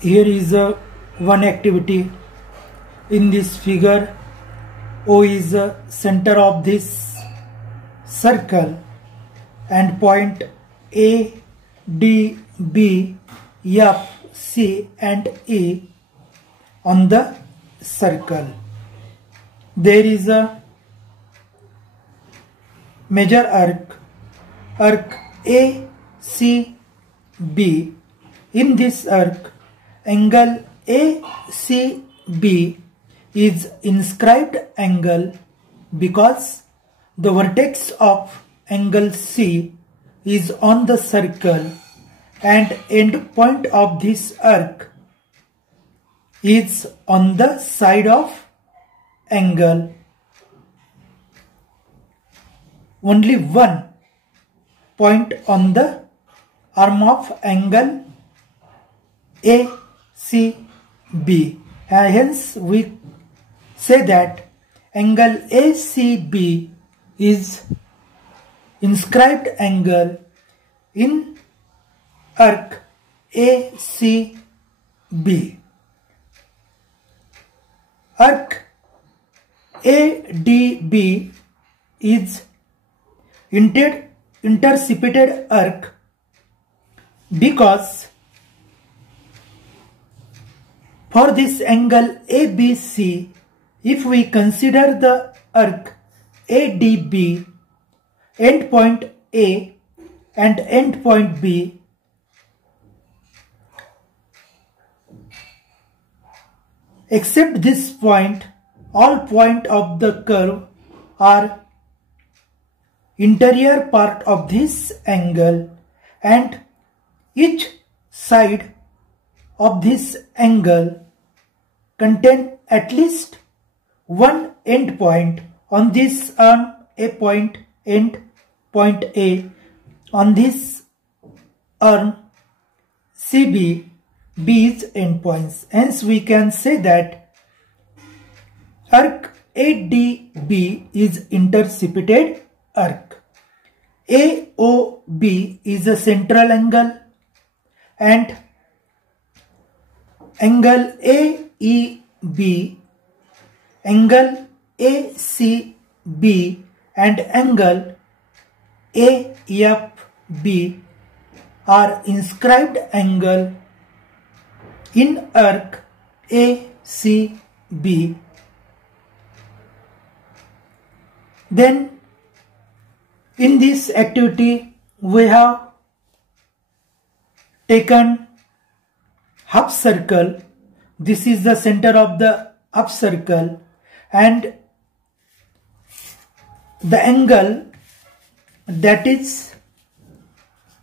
Here is one activity. In this figure, O is the center of this circle and point A, D, B, F, C and E on the circle. There is a major arc ACB. In this arc, angle ACB is inscribed angle because the vertex of angle C is on the circle and end point of this arc is on the side of angle. Only one point on the arm of angle ACB. Hence we say that angle ACB is inscribed angle in arc ACB. Arc ADB is intercepted arc because for this angle ABC, if we consider the arc ADB, endpoint A and endpoint B, except this point, all points of the curve are interior part of this angle and each side of this angle contain at least one endpoint. On this arm A point, end point A. On this arm CB, B is endpoints. Hence we can say that arc ADB is intercepted arc. AOB is a central angle and angle AEB, angle ACB and angle AFB are inscribed angle in arc ACB. Then in this activity we have taken half circle. This is the center of the half circle and the angle that is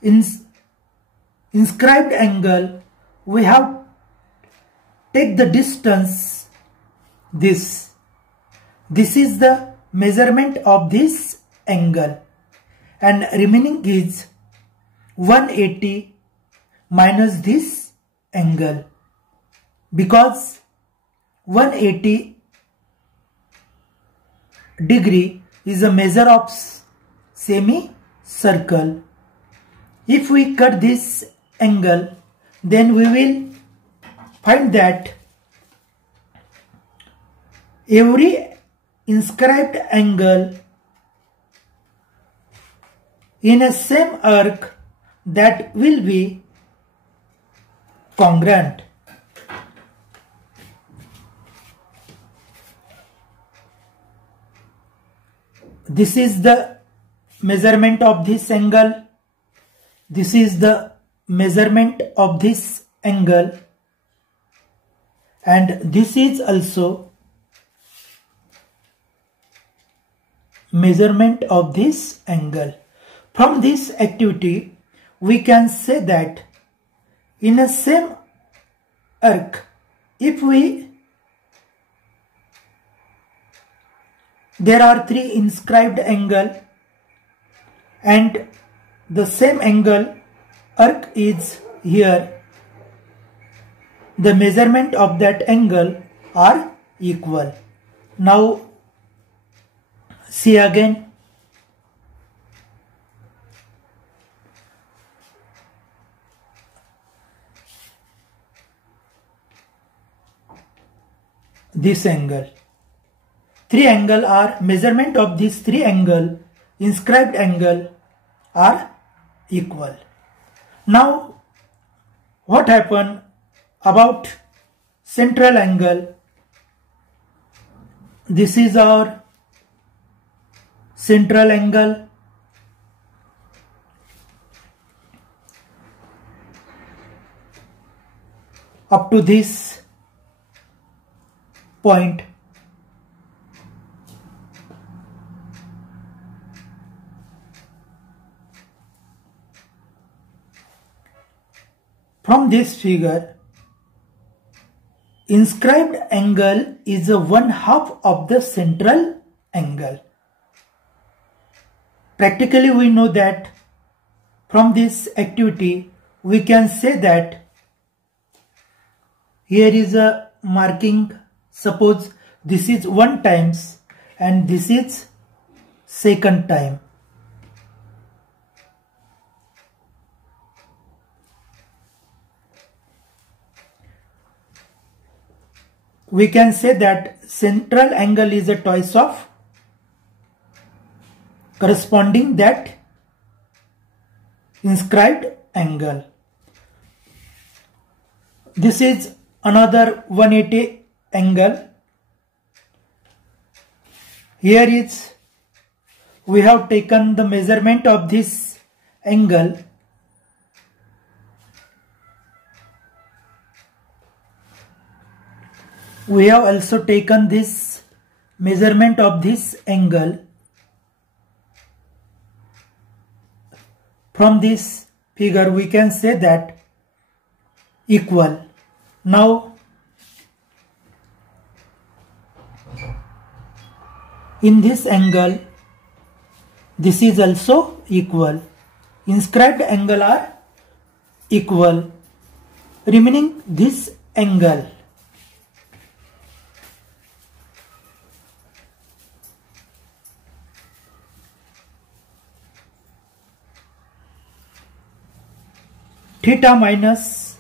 inscribed angle, we have take the distance this is the measurement of this angle and remaining is 180 minus this angle because 180 degree is a measure of semicircle. If we cut this angle, then we will find that every inscribed angle in a same arc that will be congruent. This is the measurement of this angle. This is the measurement of this angle. And this is also measurement of this angle. From this activity, we can say that in a same arc, if there are three inscribed angle and the same angle arc is here, the measurement of that angle are equal. Now see again. this angle. Three angle are measurement of these three angle, inscribed angle are equal. Now what happen about central angle? This is our central angle. Up to this point. From this figure, inscribed angle is a 1/2 of the central angle. Practically we know that from this activity we can say that here is a marking. Suppose this is 1 times and this is second time. We can say that central angle is a twice of corresponding that inscribed angle. This is another 180 angle. Here is we have taken the measurement of this angle. We have also taken this measurement of this angle. From this figure we can say that equal. Now in this angle this is also equal. Inscribed angle are equal, remaining this angle. Theta minus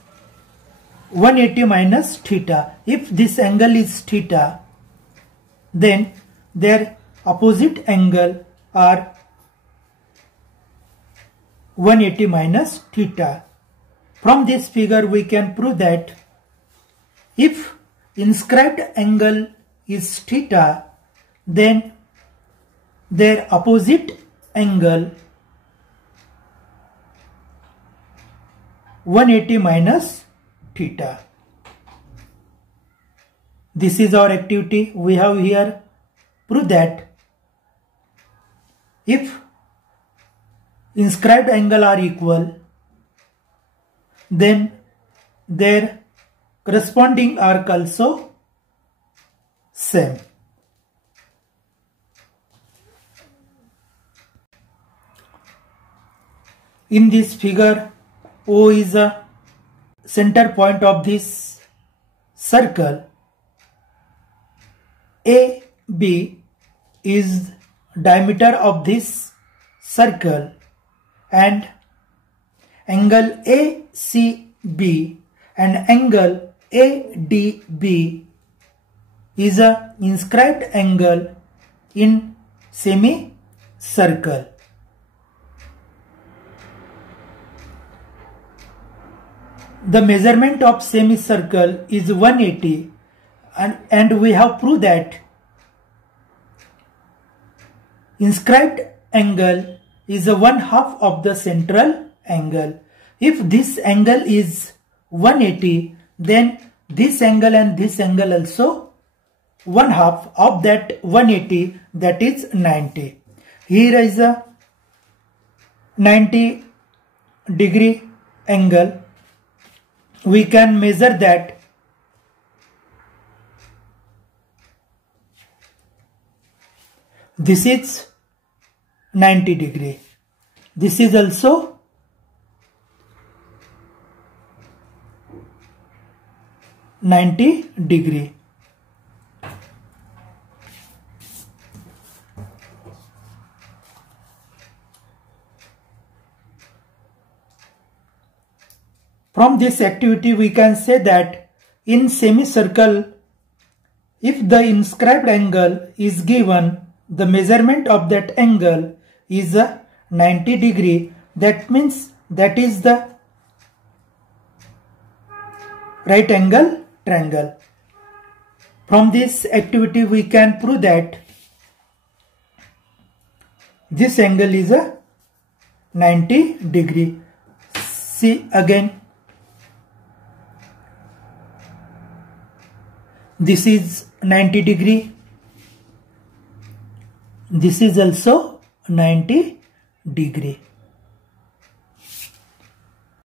180 minus theta. If this angle is theta, then their opposite angle are 180 minus theta. From this figure we can prove that if inscribed angle is theta, then their opposite angle 180 minus theta. This is our activity. We have here proved that if inscribed angle are equal, then their corresponding arc also same. In this figure, O is a center point of this circle. AB is diameter of this circle and angle ACB and angle ADB is a inscribed angle in semicircle. The measurement of semicircle is 180 and we have proved that inscribed angle is a 1/2 of the central angle. If this angle is 180, then this angle and this angle also 1/2 of that 180, that is 90. Here is a 90 degree angle. We can measure that this is 90 degree. This is also 90 degree. From this activity we can say that in semicircle If the inscribed angle is given, the measurement of that angle is a 90 degree. That means that is the right angle triangle. From this activity we can prove that this angle is a 90 degree. See again. This is 90 degree. This is also 90 degree.